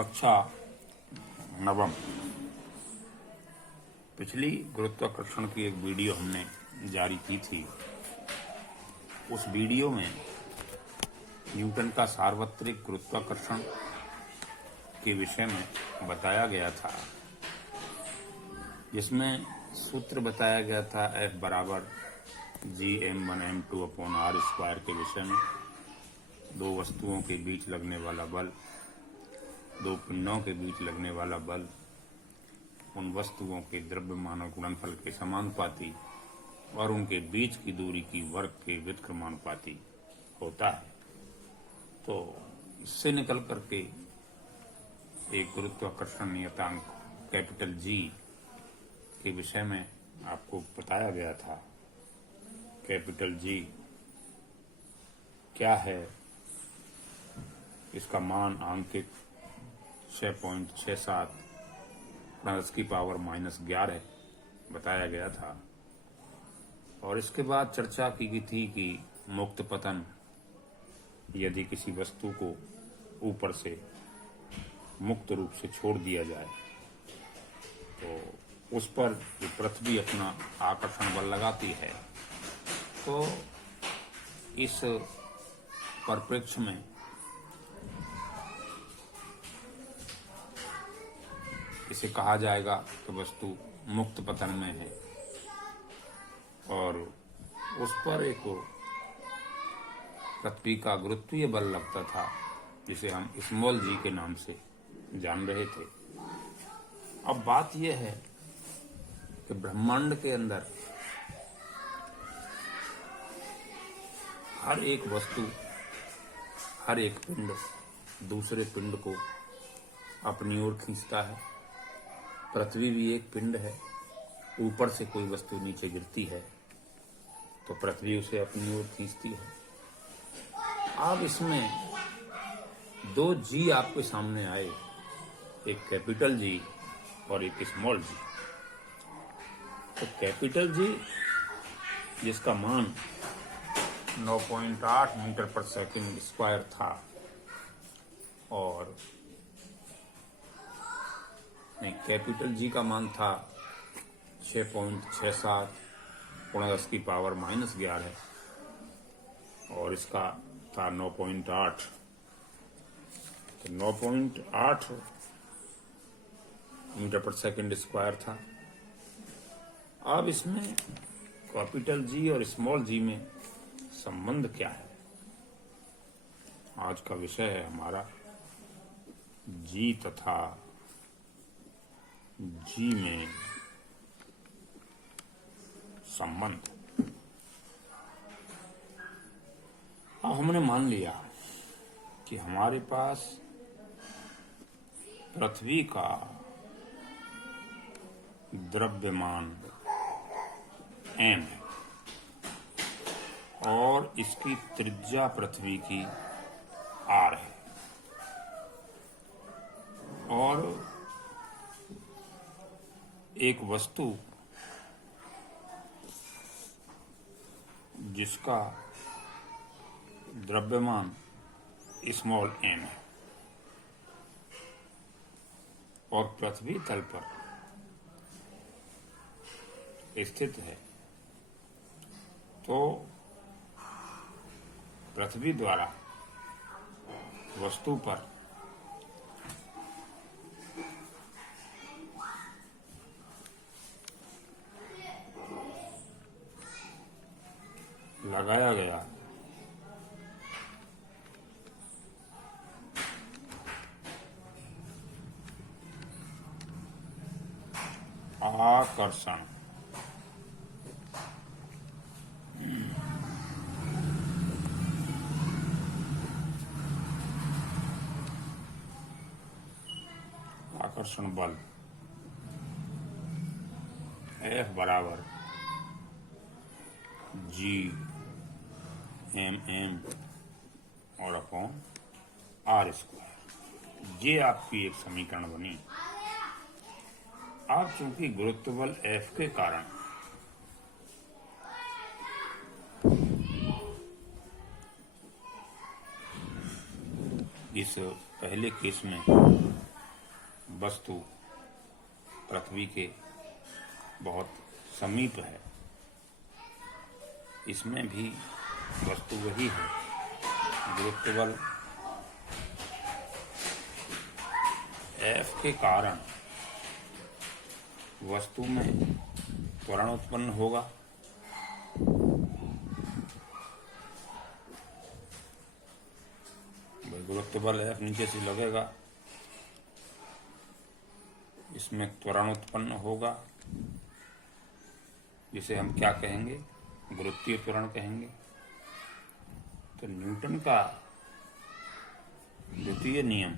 कक्षा नवम। पिछली गुरुत्वाकर्षण की एक वीडियो हमने जारी की थी। उस वीडियो में न्यूटन का सार्वत्रिक गुरुत्वाकर्षण के विषय में बताया गया था, जिसमें सूत्र बताया गया था F बराबर Gm1m2/r² के विषय में। दो वस्तुओं के बीच लगने वाला बल, दो पिंडों के बीच लगने वाला बल उन वस्तुओं के द्रव्यमान और गुणनफल के समानुपाती और उनके बीच की दूरी की वर्ग के व्युत्क्रमानुपाती होता है। तो इससे निकल करके एक गुरुत्वाकर्षण नियतांक कैपिटल G के विषय में आपको बताया गया था। कैपिटल G क्या है, इसका मान आंकित 6.67 × 10⁻⁻11 बताया गया था। और इसके बाद चर्चा की गई थी कि मुक्त पतन, यदि किसी वस्तु को ऊपर से मुक्त रूप से छोड़ दिया जाए तो उस पर जो पृथ्वी अपना आकर्षण बल लगाती है, तो इस परिप्रेक्ष्य में इसे कहा जाएगा कि वस्तु मुक्त पतन में है और उस पर एक पृथ्वी का गुरुत्वीय बल लगता था, जिसे हम स्मॉल g के नाम से जान रहे थे। अब बात यह है कि ब्रह्मांड के अंदर हर एक वस्तु, हर एक पिंड दूसरे पिंड को अपनी ओर खींचता है। पृथ्वी भी एक पिंड है। ऊपर से कोई वस्तु नीचे गिरती है तो पृथ्वी उसे अपनी ओर खींचती है। अब इसमें दो G आपके सामने आए, एक कैपिटल G और एक स्मॉल g। तो कैपिटल G जिसका मान 9.8 मीटर/सेकंड² था और नहीं, कैपिटल G का मान था 6.67 × 10⁻⁻11 और इसका था 9.8। तो 9.8 मीटर/सेकंड² था। अब इसमें कैपिटल G और स्मॉल g में संबंध क्या है? आज का विषय है हमारा G तथा G में संबंध। अब हमने मान लिया कि हमारे पास पृथ्वी का द्रव्यमान m है और इसकी त्रिज्या पृथ्वी की r है और एक वस्तु जिसका द्रव्यमान स्मॉल m है और पृथ्वी तल पर स्थित है, तो पृथ्वी द्वारा वस्तु पर लगाया गया आकर्षण बल F बराबर Gm और r²। ये आपकी एक समीकरण बनी। अब चूंकि गुरुत्व बल F के कारण इस पहले केस में वस्तु पृथ्वी के बहुत समीप है, इसमें भी वस्तु वही है। गुरुत्व बल F के कारण वस्तु में त्वरण उत्पन्न होगा। गुरुत्व बल F नीचे से लगेगा, इसमें त्वरण उत्पन्न होगा, जिसे हम क्या कहेंगे, गुरुत्वीय त्वरण कहेंगे। तो न्यूटन का द्वितीय नियम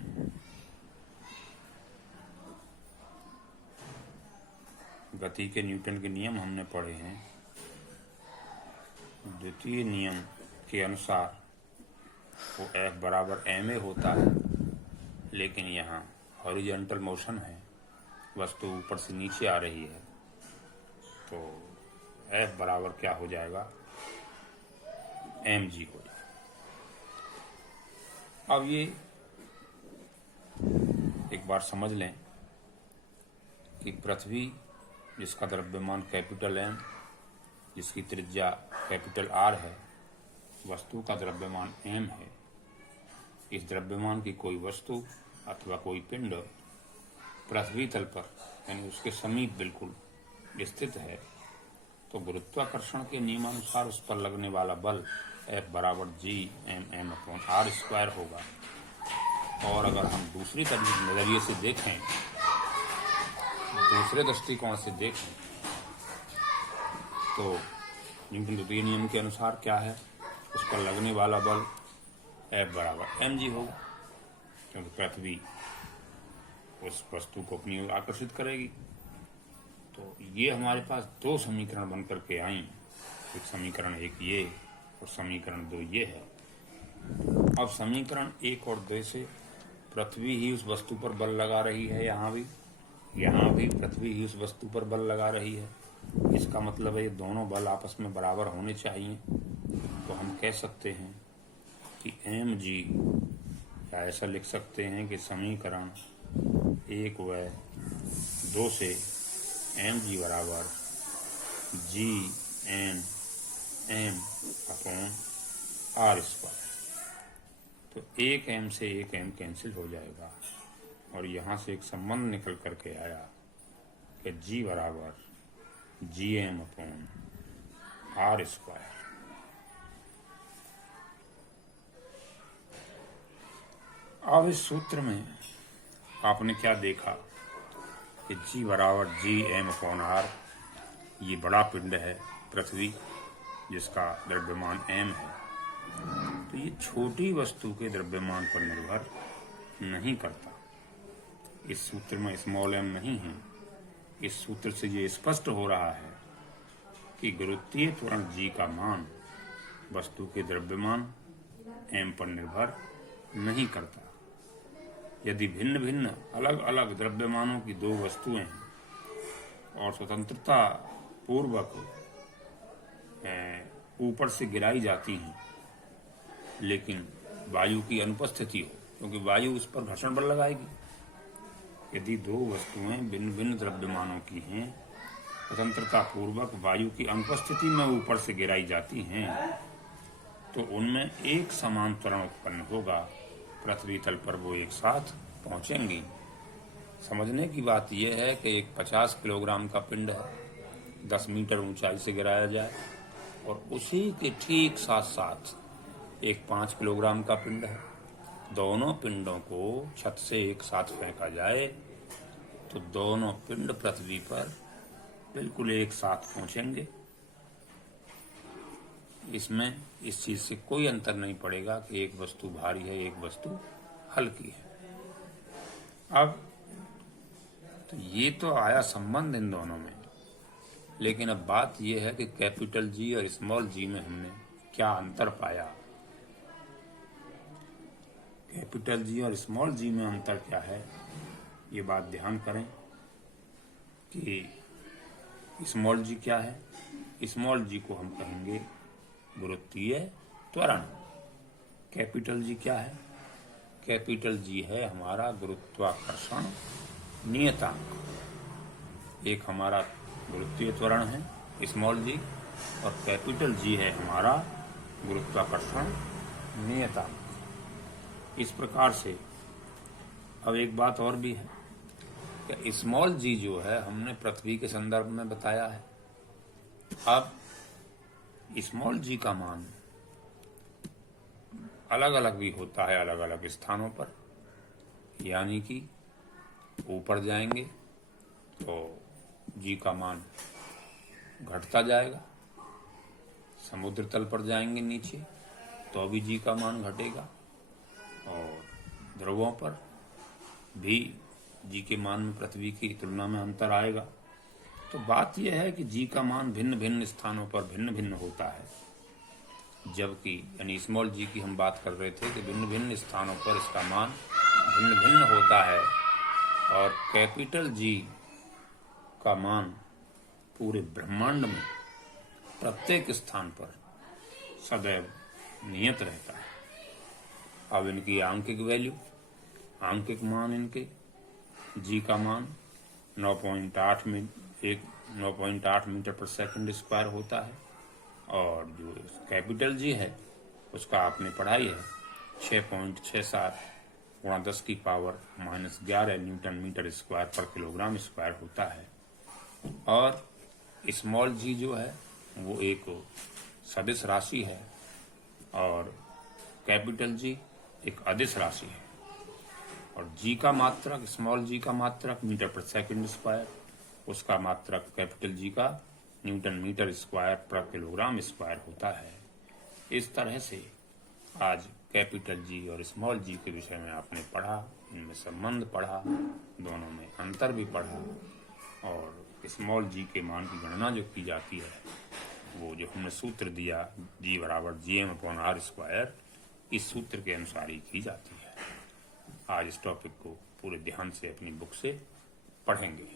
गति के न्यूटन के नियम हमने पढ़े हैं। द्वितीय नियम के अनुसार वो F बराबर ma होता है, लेकिन यहाँ हॉरिजॉन्टल मोशन है, वस्तु ऊपर से नीचे आ रही है, तो F बराबर क्या हो जाएगा, mg हो जाएगा। अब ये एक बार समझ लें कि पृथ्वी जिसका द्रव्यमान कैपिटल M, जिसकी त्रिज्या कैपिटल R है, वस्तु का द्रव्यमान m है। इस द्रव्यमान की कोई वस्तु अथवा कोई पिंड पृथ्वी तल पर यानी उसके समीप बिल्कुल स्थित है, तो गुरुत्वाकर्षण के नियमानुसार उस पर लगने वाला बल F बराबर Gm_m/r² होगा। और अगर हम दूसरी नजरिए से देखें, दूसरे दृष्टिकोण से देखें, तो न्यूटन द्वितीय नियम के अनुसार क्या है, उस पर लगने वाला बल F बराबर mg होगा, क्योंकि पृथ्वी उस वस्तु को अपनी ओर आकर्षित करेगी। तो ये हमारे पास दो समीकरण बन करके आई। एक समीकरण एक ये और समीकरण दो ये है। अब समीकरण एक और दो से पृथ्वी ही उस वस्तु पर बल लगा रही है, यहाँ भी पृथ्वी ही उस वस्तु पर बल लगा रही है। इसका मतलब है ये दोनों बल आपस में बराबर होने चाहिए। तो हम कह सकते हैं कि mg, या ऐसा लिख सकते हैं कि समीकरण एक व दो से mg बराबर Gm_m/r²। तो एक m से एक m कैंसिल हो जाएगा और यहाँ से एक संबंध निकल करके आया कि G बराबर Gm/r²। अब इस सूत्र में आपने क्या देखा कि G बराबर Gm/r, ये बड़ा पिंड है पृथ्वी जिसका द्रव्यमान m है, तो ये छोटी वस्तु के द्रव्यमान पर निर्भर नहीं करता। इस सूत्र में स्मॉल m नहीं है। इस सूत्र से ये स्पष्ट हो रहा है कि गुरुत्वीय त्वरण G का मान वस्तु के द्रव्यमान m पर निर्भर नहीं करता। यदि भिन्न भिन्न अलग अलग द्रव्यमानों की दो वस्तुएं हैं और स्वतंत्रता पूर्वक ऊपर से गिराई जाती हैं, लेकिन वायु की अनुपस्थिति हो, क्योंकि वायु उस पर घर्षण बल लगाएगी। यदि दो वस्तुएं भिन्न भिन्न द्रव्यमानों की हैं, स्वतंत्रता पूर्वक वायु की अनुपस्थिति में ऊपर से गिराई जाती हैं, तो उनमें एक समान त्वरण उत्पन्न होगा। पृथ्वी तल पर वो एक साथ पहुंचेंगी। समझने की बात यह है कि एक 50 किलोग्राम का पिंड है, 10 मीटर ऊंचाई से गिराया जाए, और उसी के ठीक साथ साथ एक 5 किलोग्राम का पिंड है। दोनों पिंडों को छत से एक साथ फेंका जाए तो दोनों पिंड पृथ्वी पर बिल्कुल एक साथ पहुंचेंगे। इसमें इस चीज से कोई अंतर नहीं पड़ेगा कि एक वस्तु भारी है, एक वस्तु हल्की है। अब तो ये तो आया संबंध इन दोनों में, लेकिन अब बात यह है कि कैपिटल G और स्मॉल g में हमने क्या अंतर पाया। कैपिटल G और स्मॉल g में अंतर क्या है, ये बात ध्यान करें कि स्मॉल g क्या है। स्मॉल g को हम कहेंगे गुरुत्वीय त्वरण। कैपिटल G क्या है? कैपिटल G है हमारा गुरुत्वाकर्षण नियतांक। एक हमारा गुरुत्वीय त्वरण है स्मॉल जी और कैपिटल जी है हमारा गुरुत्वाकर्षण नियतांक। इस प्रकार से अब एक बात और भी है कि स्मॉल जी जो है हमने पृथ्वी के संदर्भ में बताया है। अब स्मॉल जी का मान अलग अलग भी होता है अलग अलग स्थानों पर, यानी कि ऊपर जाएंगे तो जी का मान घटता जाएगा, समुद्र तल पर जाएंगे नीचे तो भी जी का मान घटेगा, और ध्रुवों पर भी जी के मान में पृथ्वी की तुलना में अंतर आएगा। तो बात यह है कि जी का मान भिन्न भिन्न स्थानों पर भिन्न भिन्न होता है, जबकि यानी स्मॉल जी की हम बात कर रहे थे कि भिन्न भिन्न स्थानों पर इसका मान भिन्न भिन्न होता है, और कैपिटल जी का मान पूरे ब्रह्मांड में प्रत्येक स्थान पर सदैव नियत रहता है। अब इनकी आंकिक वैल्यू, आंकिक मान इनके जी का मान 9.8 मीटर पर सेकंड स्क्वायर होता है, और जो कैपिटल जी है उसका आपने पढ़ाई है 6.67 गुणा 10 की पावर -11 न्यूटन मीटर स्क्वायर पर किलोग्राम स्क्वायर होता है। और स्मॉल जी जो है वो एक सदिश राशि है और कैपिटल जी एक अदिश राशि है, और जी का मात्रक स्मॉल जी का मात्रक मीटर पर सेकंड स्क्वायर, उसका मात्रक कैपिटल जी का न्यूटन मीटर स्क्वायर पर किलोग्राम स्क्वायर होता है। इस तरह से आज कैपिटल जी और स्मॉल जी के विषय में आपने पढ़ा, इनमें संबंध पढ़ा, दोनों में अंतर भी पढ़ा, और स्मॉल जी के मान की गणना जो की जाती है वो जो हमने सूत्र दिया जी बराबर gm/r², इस सूत्र के अनुसार ही की जाती है। आज इस टॉपिक को पूरे ध्यान से अपनी बुक से पढ़ेंगे।